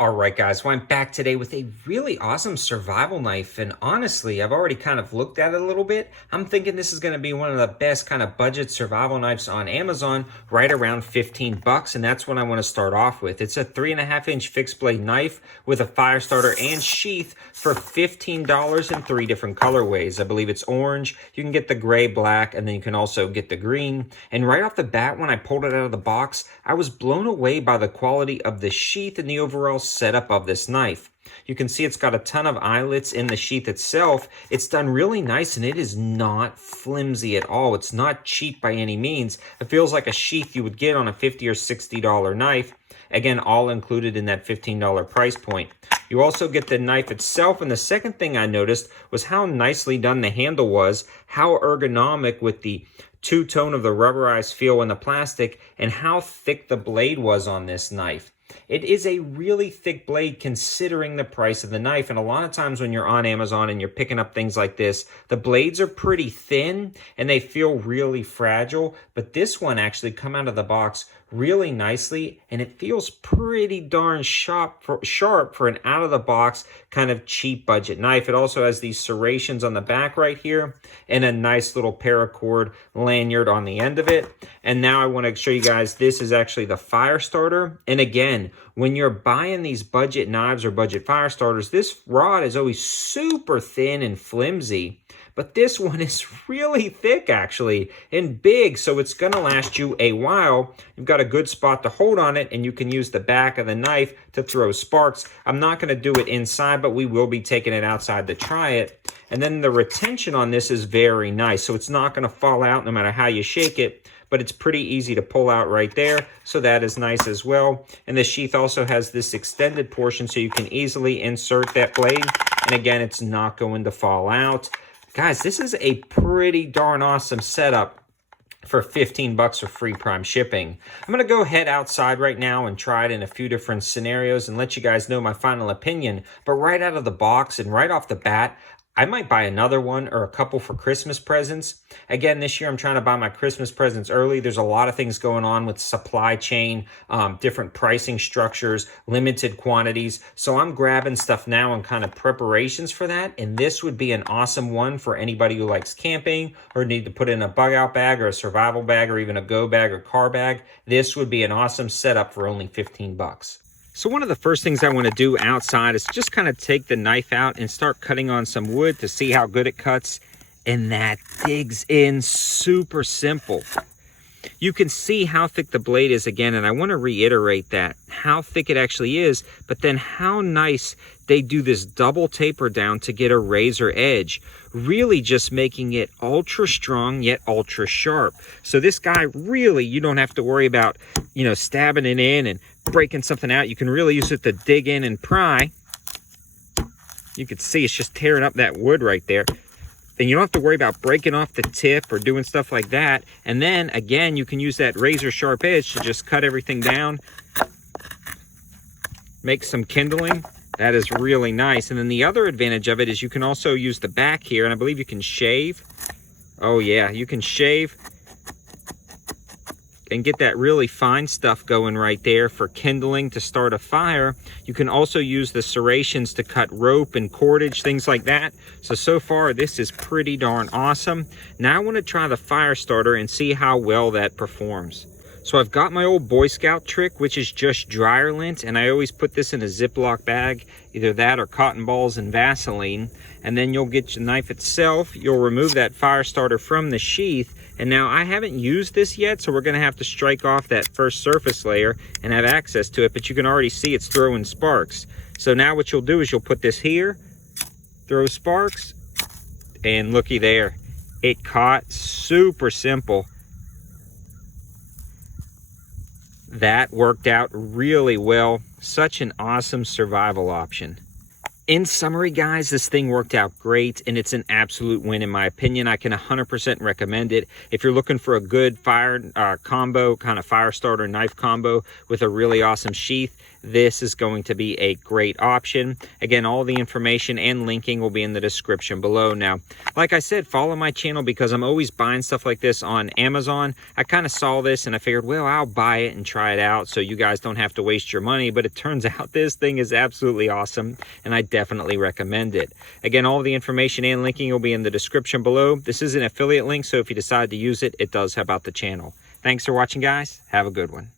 All right, guys, well, I'm back today with a really awesome survival knife. And honestly, I've already kind of looked at it a little bit. I'm thinking this is going to be one of the best kind of budget survival knives on Amazon, right around 15 bucks. And that's what I want to start off with. It's a 3.5-inch fixed blade knife with a fire starter and sheath for $15 in 3 different colorways. I believe it's orange. You can get the gray, black, and then you can also get the green. And right off the bat, when I pulled it out of the box, I was blown away by the quality of the sheath and the overall setup of this knife. You can see it's got a ton of eyelets in the sheath itself. It's done really nice and it is not flimsy at all. It's not cheap by any means. It feels like a sheath you would get on a $50 or $60 knife. Again, all included in that $15 price point. You also get the knife itself, and the second thing I noticed was how nicely done the handle was, how ergonomic with the two-tone of the rubberized feel in the plastic, and how thick the blade was on this knife. It is a really thick blade considering the price of the knife, and a lot of times when you're on Amazon and you're picking up things like this, the blades are pretty thin and they feel really fragile, but this one actually come out of the box really nicely and it feels pretty darn sharp for an out-of-the-box kind of cheap budget knife. It also has these serrations on the back right here and a nice little paracord lanyard on the end of it. And now I want to show you guys, this is actually the Firestarter. And again, when you're buying these budget knives or budget fire starters, this rod is always super thin and flimsy. But this one is really thick, actually, and big, so it's going to last you a while. You've got a good spot to hold on it, and you can use the back of the knife to throw sparks. I'm not going to do it inside, but we will be taking it outside to try it. And then the retention on this is very nice, so it's not going to fall out no matter how you shake it, but it's pretty easy to pull out right there, so that is nice as well. And the sheath also has this extended portion, so you can easily insert that blade, and again, it's not going to fall out. Guys, this is a pretty darn awesome setup for 15 bucks for free prime shipping. I'm going to go head outside right now and try it in a few different scenarios and let you guys know my final opinion. But right out of the box and right off the bat, I might buy another one or a couple for Christmas presents. Again, this year I'm trying to buy my Christmas presents early. There's a lot of things going on with supply chain, different pricing structures, limited quantities. So I'm grabbing stuff now and kind of preparations for that. And this would be an awesome one for anybody who likes camping or need to put in a bug out bag or a survival bag or even a go bag or car bag. This would be an awesome setup for only 15 bucks. So one of the first things I want to do outside is just kind of take the knife out and start cutting on some wood to see how good it cuts. And that digs in super simple. You can see how thick the blade is again, and I want to reiterate that, how thick it actually is, but then how nice they do this double taper down to get a razor edge, really just making it ultra strong yet ultra sharp. So this guy really, you don't have to worry about, stabbing it in and breaking something out. You can really use it to dig in and pry. You can see it's just tearing up that wood right there. Then you don't have to worry about breaking off the tip or doing stuff like that. And then again, you can use that razor sharp edge to just cut everything down, make some kindling. That is really nice. And then the other advantage of it is you can also use the back here, and I believe you can shave. Oh yeah, you can shave and get that really fine stuff going right there for kindling to start a fire. You can also use the serrations to cut rope and cordage, things like that. So far, this is pretty darn awesome. Now I want to try the Firestarter and see how well that performs. So I've got my old Boy Scout trick, which is just dryer lint, and I always put this in a Ziploc bag, either that or cotton balls and Vaseline. And then you'll get your knife itself, you'll remove that Firestarter from the sheath. And now I haven't used this yet, so we're gonna have to strike off that first surface layer and have access to it, but you can already see it's throwing sparks. So now what you'll do is you'll put this here, throw sparks, and looky there. It caught, super simple. That worked out really well. Such an awesome survival option. In summary, guys, this thing worked out great, and it's an absolute win in my opinion. I can 100% recommend it. If you're looking for a good fire combo, kind of fire starter knife combo with a really awesome sheath, this is going to be a great option. Again, all the information and linking will be in the description below. Now, like I said, follow my channel because I'm always buying stuff like this on Amazon. I kind of saw this and I figured, well, I'll buy it and try it out so you guys don't have to waste your money. But it turns out this thing is absolutely awesome and I definitely recommend it. Again, all the information and linking will be in the description below. This is an affiliate link, so if you decide to use it, it does help out the channel. Thanks for watching, guys. Have a good one.